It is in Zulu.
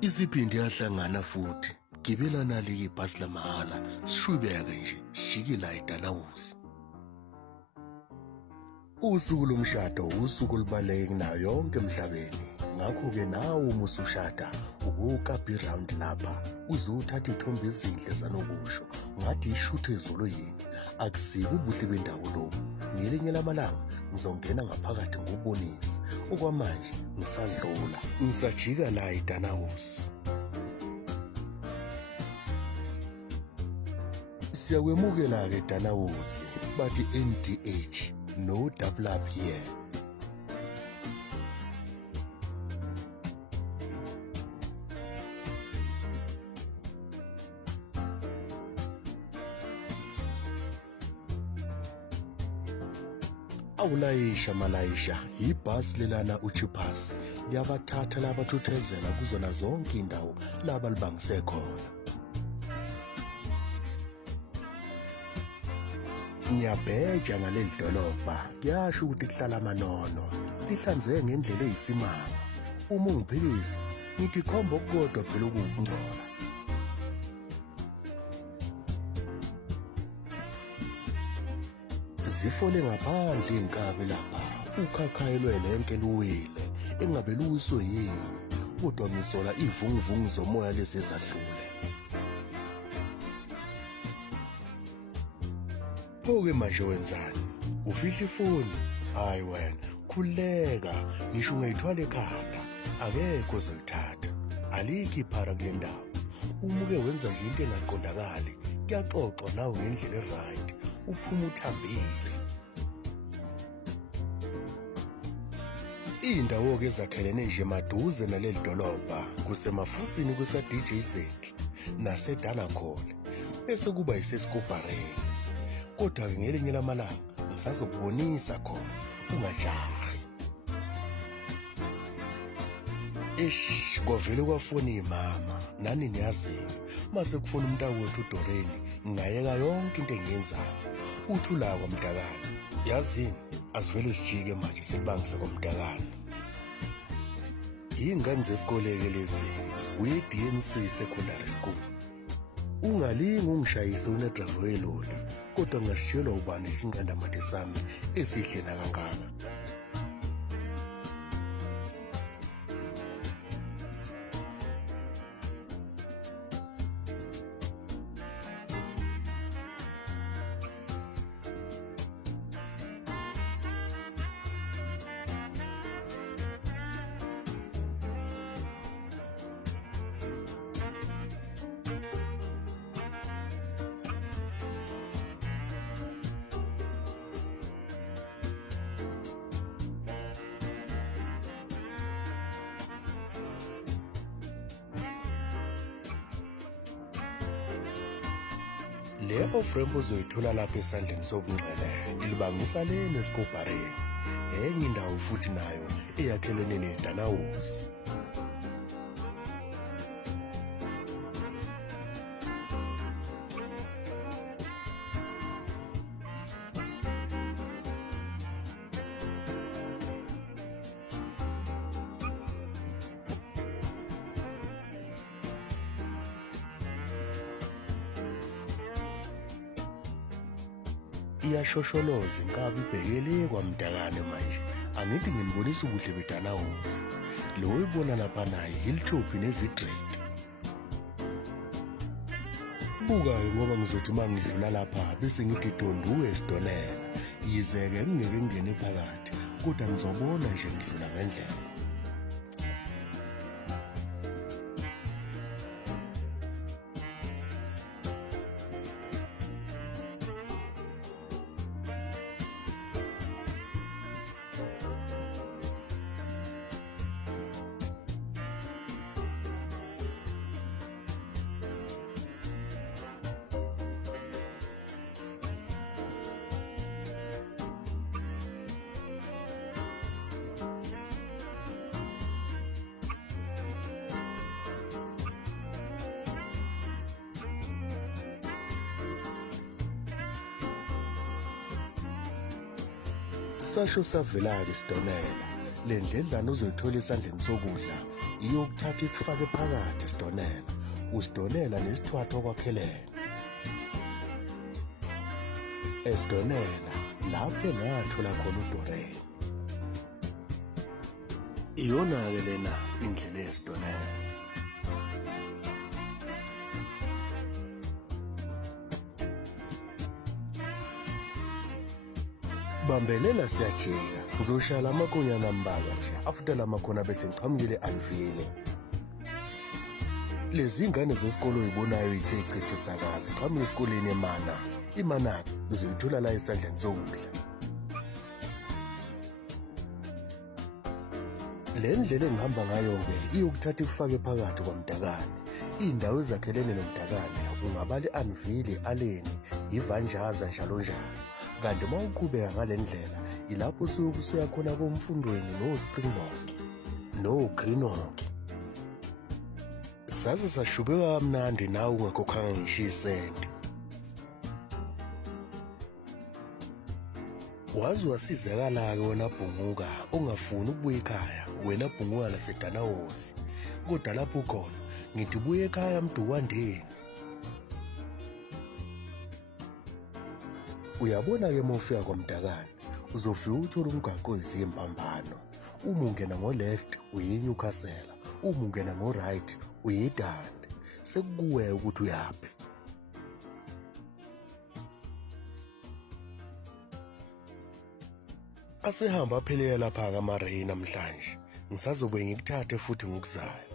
Isiphinde yahlangana futhi gibela nali ibhasi lamahhala sishwibeke nje sijike la eDalhousie. Usuku lomshado usuku olubaluleke kunayo yonke emhlabeni. Ngakho-ke nawe uma usushada ukukapi round lapha uzothatha ithombe ezinhle zanokusho ngathi ishuthe ezulwini. Akusibo ubuhle bendawo lobu. Ngelinye lamalanga ngizongena ngaphakathi ngubonise. Okwamanje ngisadlula ngisajika la eDalhousie. Siyakwemukela ke eDalhousie bathi NDH no double up here. Awulayisha malayisha ibhasi lelana uChipas liyabathatha labathuthezela kuzona zonke indawo laba libangise khona. Ngiyabheja ngaleli dolobha kuyasho ukuthi kuhlala amanono lihlanzeke ngendlela eyisimanga. Uma ungiphikisa ngithi khomba okukodwa phela okungcola. Zifole ngaphandle inkabi lapha ukhakhayelwe lenke luwile engabe luwiswe yini kodwa ngisola ivunguvungu zomoya lesezahlule. Phoke manje wenzani? Ufihla ifoni? Hayi wena, khuleka ngisho ungayithwala ekhanda akekho ozolithatha. Alikho iphara kule ndawo. Uma uke wenza into engaqondakali kuyaxoxwa nawe ngendlela eright uphuma uthambile. Indawo-ke ezakhelene nje maduze naleli dolobha kusemafusini kusa DJ Zenhle naseDanakhole bese kuba yisesikubareni. Kodwa-ke ngelinye lamalanga ngisazokubonisa khona ungajahi. Kwavele kwafona imama nani niyazini mase kufuna umntakwethu uDoreni ngingayeka yonke into engiyenzayo. Uthula kwaMdakane yazini asivele sijike manje sikubangise kwaMdakane. Ingane zesikole-ke lezi zibuye eDNC Secondary School. Ungalingi ungishayise unedrayiva weloli kodwa ngashiyelwa ubani isinqandamathe sami esihle nakangaka. Le off-ramp uzoyithola lapha esandleni sobunxele ilibangisa le neSkobareni, enye indawo futhi nayo eyakhelene neDalhousie. Iyashosholoza inkabi ibhekele kwaMdakane manje. Angithi ngimbonisa ubuhle beDalhousie. Lo uyibona lapha naye Hilltop neVidrate. Buka-ke ngoba ngizothi uma ngidlula lapha bese ngithi donduwe esidonela. Yize-ke ngingeke ngene phakathi kodwa ngizobona nje ngidlula ngendlela. Sasho savela-ke isidonela le ndledlana uzoyithola esandleni sokudla iyokuthatha ikufake phakathi esidonela, usidonela nesithwathwa kwakhelene. Esidonela lapho ngathola khona uDoreen. Iyona-ke lena indlela yesidonela. Bambelela siyajika, ngizoshaya la makonyana ambalwa nje, after la makhona bese ngichamukile Anvile. Lezi ngane zesikolo uyibonayo ithe ichitha isakazi, qhamuka esikoleni eMana. Imana-ke uzoyithola la esandleni sokudla. Le ndlela engihamba ngayo-ke iyokuthatha ikufake phakathi kwaMdakane. Iy'ndawo ezakhelene noMdakane ungabala i-Anvile, Aleni, iVanjaza njalo njalo. Kanti uma uqhubeka ngale ndlela ilapho usuke usuya khona komfundweni no-Springbok no-Greenock. Saze sashubeka kamnandi nawe ungakhokhanga ngisho isenti. Waze wasizakala-ke wena Bhunguka ongafuni ukubuya ekhaya, wena Bhunguka laseDanawosi. Kodwa lapho khona ngithi buya ekhaya Mdukwandeni. Uyabona-ke uma ufika kwaMdakane uzofika uthole umgaqo oyizimpambano. Uma ungena ngo-left uyiNewcastle, uma ungena ngo-right uyiDandi. Sekukuwe ukuthi uyaphi. Asehamba aphelele lapha-ke amareyi namhlanje, ngisazobe ngikuthathe futhi ngokuzayo.